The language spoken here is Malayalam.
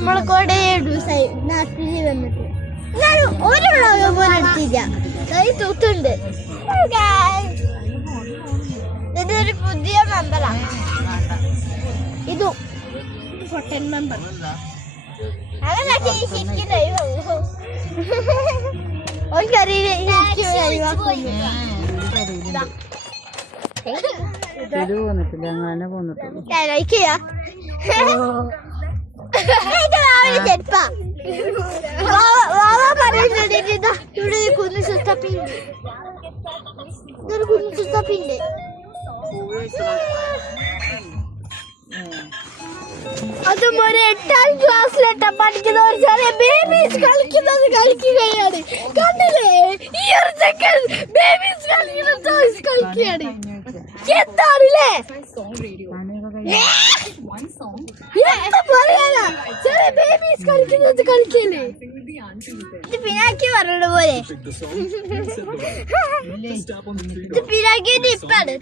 നമ്മളെ കൂടെ നാട്ടിൽ വന്നിട്ട് എന്നാലും ഒരു പോലെ എടുത്തില്ല തൂത്തുണ്ട്. ഇതൊരു പുതിയ മെമ്പറാണ്. ഇതും പൊട്ടൻ മെമ്പർ. അങ്ങനെ അതും ഒരു 8ാം ക്ലാസ്സിലെട്ട പഠിക്കുന്ന ഒരു ചെറിയ ബേബീസ് കളിക്കുകയാണ്. കണ്ടില്ലേ ഈ ഒരു സെക്കൻഡ് ബേബീസ് കളിക്കുകയാണ്. എന്താണല്ലേ എന്താ പറയാനാ ചെറിയ ബേബീസ് കളിക്കല്ലേ. ഇത് പിനാക്കി പറഞ്ഞ പോലെ ഇത് പിനാക്കിന്റെ ഇപ്പാണ്.